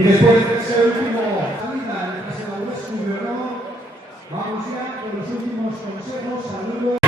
Y después de ese último salida en el que se valoró su honor, vamos ya con los últimos consejos, saludos.